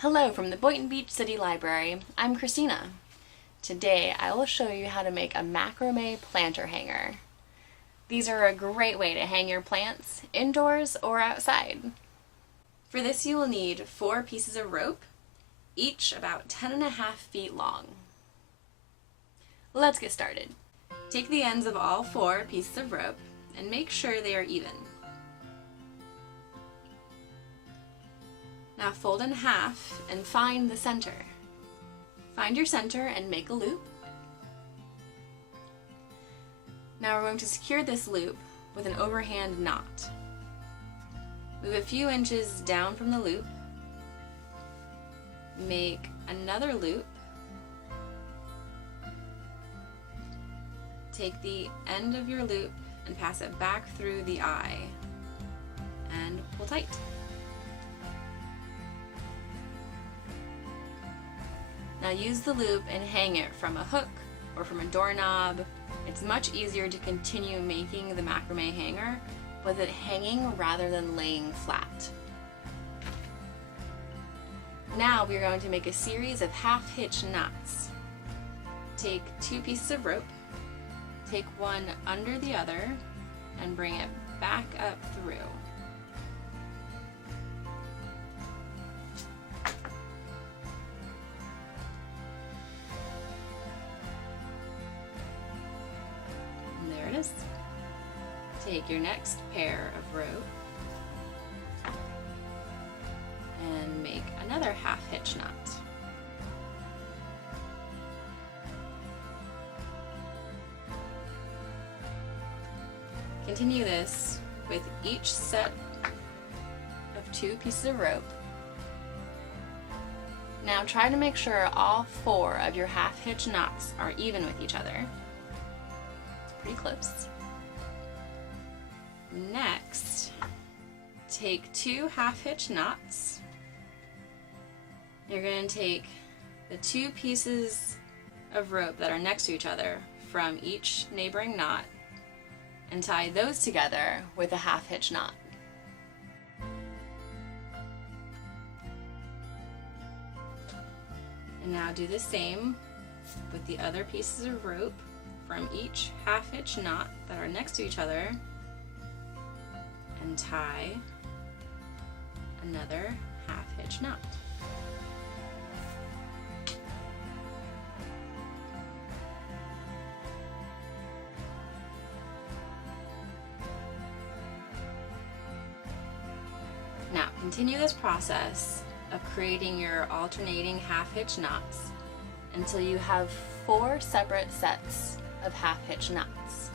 Hello from the Boynton Beach City Library. I'm Christina. Today I will show you how to make a macrame planter hanger. These are a great way to hang your plants indoors or outside. For this you will need 4 pieces of rope, each about 10.5 feet long. Let's get started. Take the ends of all 4 pieces of rope and make sure they are even. Now fold in half and find the center. Find your center and make a loop. Now we're going to secure this loop with an overhand knot. Move a few inches down from the loop. Make another loop. Take the end of your loop and pass it back through the eye and pull tight. Now use the loop and hang it from a hook or from a doorknob. It's much easier to continue making the macrame hanger with it hanging rather than laying flat. Now we are going to make a series of half-hitch knots. Take 2 pieces of rope, take one under the other, and bring it back up through. There it is. Take your next pair of rope and make another half-hitch knot. Continue this with each set of 2 pieces of rope. Now try to make sure all 4 of your half-hitch knots are even with each other. Pretty close. Next, take 2 half-hitch knots. You're going to take the 2 pieces of rope that are next to each other from each neighboring knot and tie those together with a half-hitch knot. And now do the same with the other pieces of rope from each half-hitch knot that are next to each other and tie another half-hitch knot. Now continue this process of creating your alternating half-hitch knots until you have 4 separate sets of half-hitch knots.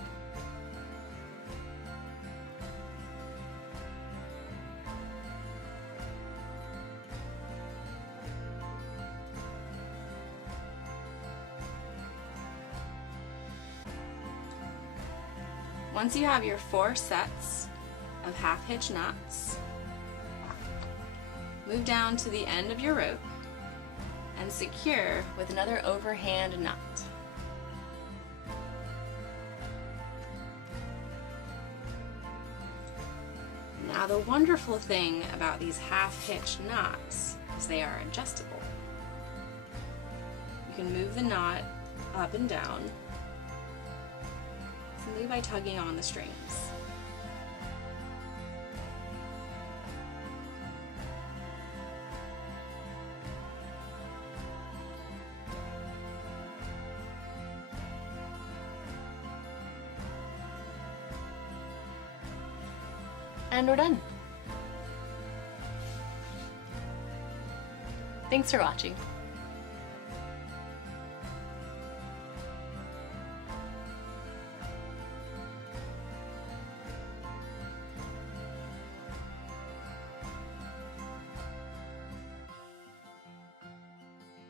Once you have your 4 sets of half-hitch knots, move down to the end of your rope and secure with another overhand knot. Now the wonderful thing about these half-hitch knots is they are adjustable. You can move the knot up and down simply by tugging on the strings. And we're done. Thanks for watching.